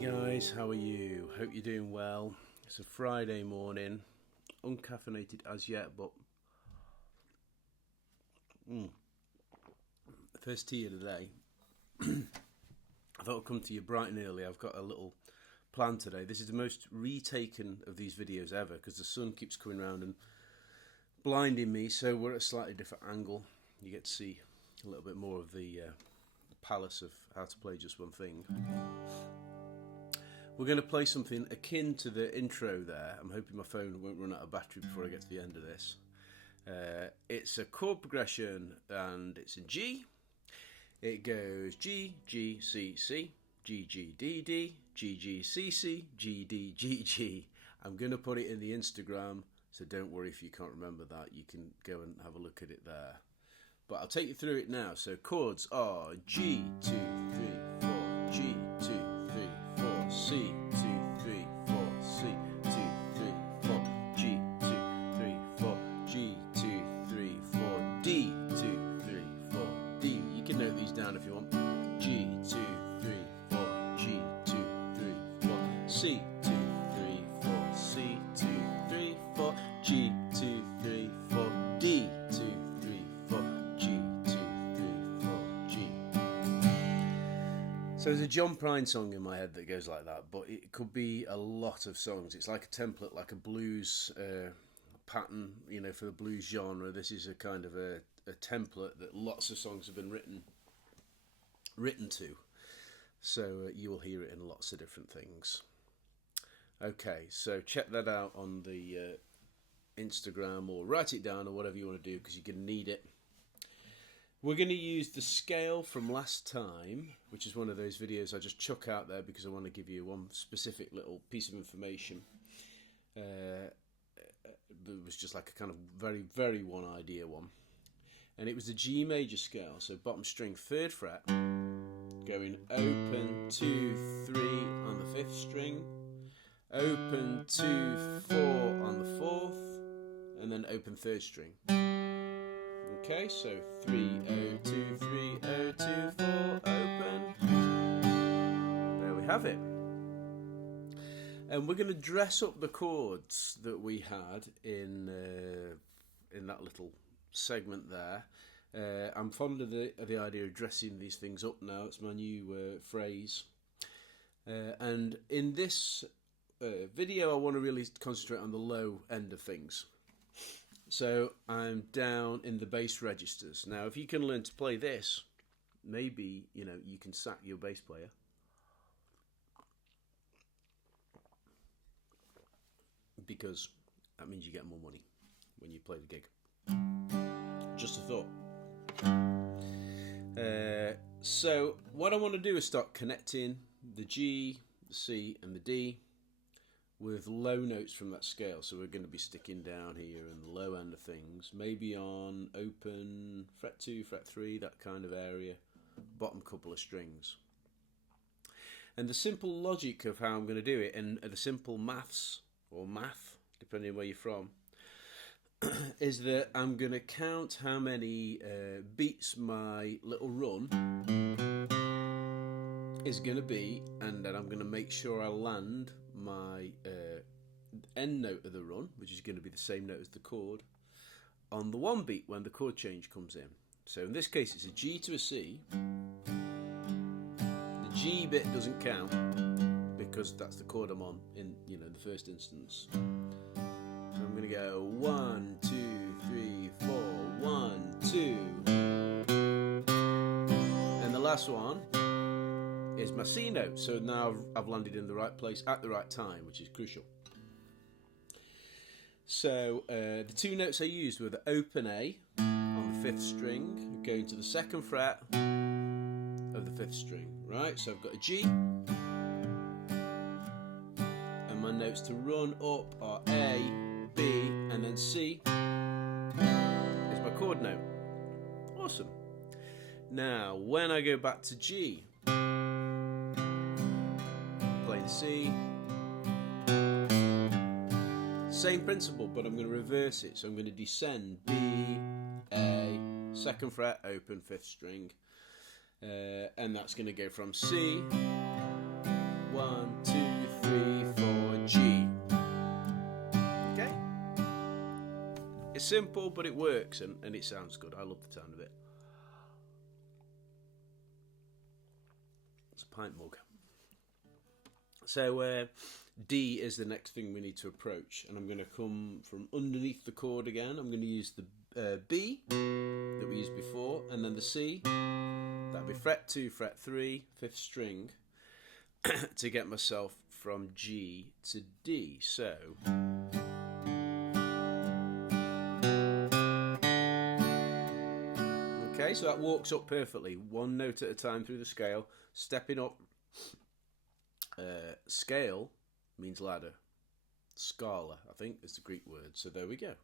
guys, how are you? Hope you're doing well. It's a Friday morning, uncaffeinated as yet, but first tea of the day. I thought I'd come to you bright and early. I've got a little plan today. This is the most retaken of these videos ever because the sun keeps coming around and blinding me, so we're at a slightly different angle. You get to see a little bit more of the palace of how to play just one thing. We're going to play something akin to the intro there. I'm hoping my phone won't run out of battery before I get to the end of this. It's a chord progression and it's in G. It goes G, G, C, C, G, G, D, D, G, G, C, C, G, D, G, G. I'm going to put it in the Instagram, so don't worry if you can't remember that. You can go and have a look at it there. But I'll take you through it now. So chords are G, 2, 3, 4, G, 2, 3, 4, C, 2, 3, 4, C, 2, 3, 4, G, 2, 3, 4, G, 2, 3, 4, D, 2, 3, 4, D. You can note these down if you want. G, 2, 3, 4, G, 2, 3, 4, C, 2, 3, 4, C, 2, 3, 4, G, 2, 3, 4, D, 2, 3, 4, G, 2, 3, 4, G. So there's a John Prine song in my head that goes like that, but it could be a lot of songs. It's like a template, like a blues pattern, you know, for the blues genre. This is a kind of a template that lots of songs have been written to. So you will hear it in lots of different things. Okay, so check that out on the Instagram, or write it down, or whatever you want to do, because you're going to need it. We're going to use the scale from last time, which is one of those videos I just chuck out there because I want to give you one specific little piece of information. It was just like a kind of very, very one idea one. And it was the G major scale, so bottom string, 3rd fret, going open, 2, 3 on the 5th string, open, 2, 4 on the 4th, and then open 3rd string. Okay, so 3, 0, 2, 3, 0, 2, 4, open. There we have it. And we're going to dress up the chords that we had in that little segment there. I'm fond of the idea of dressing these things up now. It's my new phrase. And in this video, I want to really concentrate on the low end of things. So I'm down in the bass registers. Now, if you can learn to play this, maybe, you know, you can sack your bass player. Because that means you get more money when you play the gig. Just a thought. So what I want to do is start connecting the G, the C and the D with low notes from that scale. So we're going to be sticking down here in the low end of things, maybe on open fret 2, fret 3, that kind of area, bottom couple of strings. And the simple logic of how I'm going to do it, and the simple maths, or math, depending on where you're from, is that I'm going to count how many beats my little run is going to be, and then I'm going to make sure I land my end note of the run, which is going to be the same note as the chord, on the one beat when the chord change comes in. So in this case it's a G to a C. The G bit doesn't count because that's the chord I'm on in, you know, the first instance. So I'm going to go 1, 2, 3, 4, 1, 2, and the last one is my C note. So now I've landed in the right place at the right time, which is crucial. So the two notes I used were the open A on the 5th string, going to the 2nd fret of the 5th string, right? So I've got a G, and my notes to run up are A, B, and then C is my chord note. Awesome. Now, when I go back to G, play the C, same principle, but I'm going to reverse it. So I'm going to descend B, A, 2nd fret, open 5th string, and that's going to go from C, 1, It's simple, but it works, and it sounds good. I love the sound of it. It's a pint mug. So D is the next thing we need to approach, and I'm going to come from underneath the chord again. I'm going to use the B that we used before, and then the C. That'll be fret 2, fret 3, 5th string, to get myself from G to D. So okay, so that walks up perfectly, one note at a time through the scale, stepping up. Scale means ladder. Scala, I think, is the Greek word. So there we go.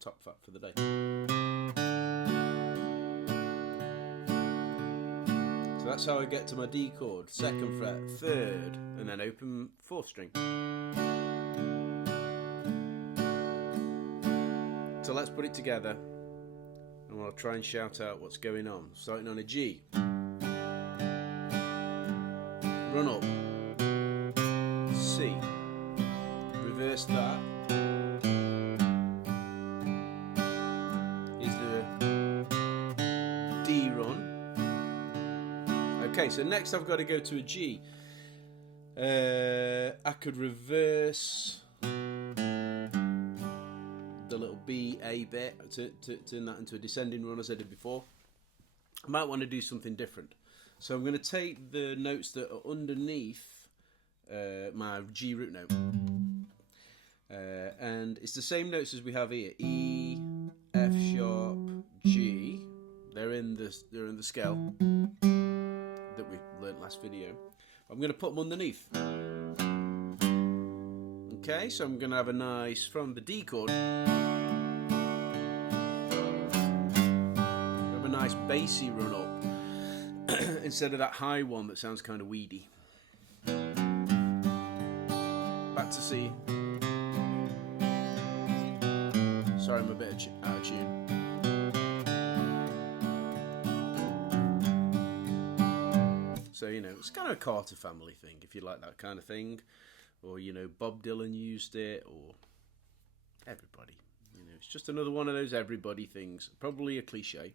Top fat for the day. So that's how I get to my D chord. 2nd fret, 3rd, and then open 4th string. So let's put it together, and I'll try and shout out what's going on. Starting on a G. Run up. C. Reverse that. Is the D run. Okay, so next I've got to go to a G. I could reverse the little B, A bit, to turn that into a descending run as I did before. I might want to do something different. So I'm going to take the notes that are underneath my G root note, and it's the same notes as we have here: E, F sharp, G. They're in the scale that we learnt last video. I'm going to put them underneath. Okay, so I'm going to have a nice, from the D chord, have a nice bassy run up instead of that high one that sounds kind of weedy. Back to C. Sorry, I'm a bit out of tune. So, you know, it's kind of a Carter family thing, if you like that kind of thing. Or, you know, Bob Dylan used it, or everybody. You know, it's just another one of those everybody things. Probably a cliche.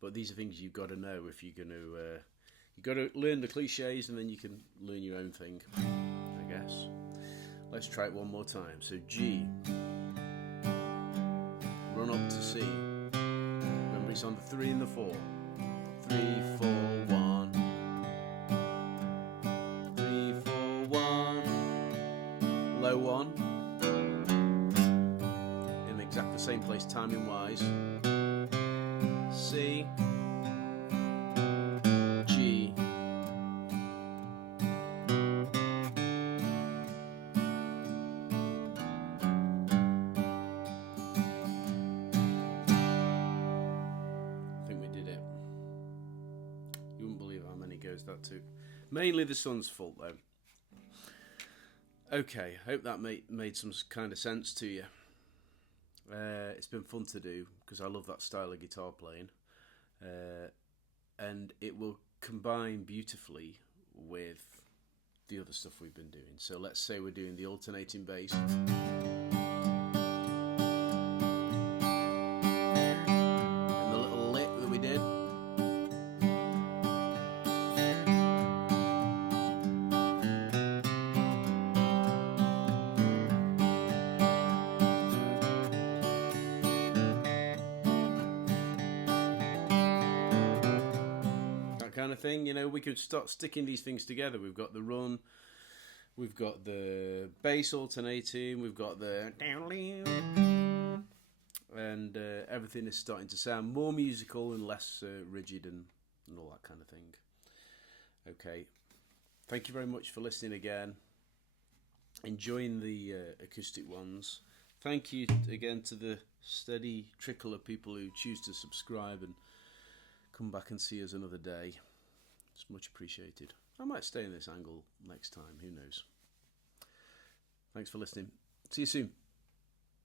But these are things you've got to know if you're going to... you've got to learn the cliches, and then you can learn your own thing, I guess. Let's try it one more time. So G. Run up to C. Remember, it's on the 3 and the 4. 3, 4, 1. 3, 4, 1. Low 1. In exactly the same place, timing wise. C. G. That too. Mainly the sun's fault though. Okay, hope that made some kind of sense to you. It's been fun to do because I love that style of guitar playing, and it will combine beautifully with the other stuff we've been doing. So let's say we're doing the alternating bass. And the little lick that we did. Kind of thing, you know, we could start sticking these things together. We've got the run, we've got the bass alternating, we've got the and everything is starting to sound more musical and less rigid and all that kind of thing. Okay, thank you very much for listening again. Enjoying the acoustic ones. Thank you again to the steady trickle of people who choose to subscribe and come back and see us another day. It's much appreciated. I might stay in this angle next time, who knows. Thanks for listening. See you soon.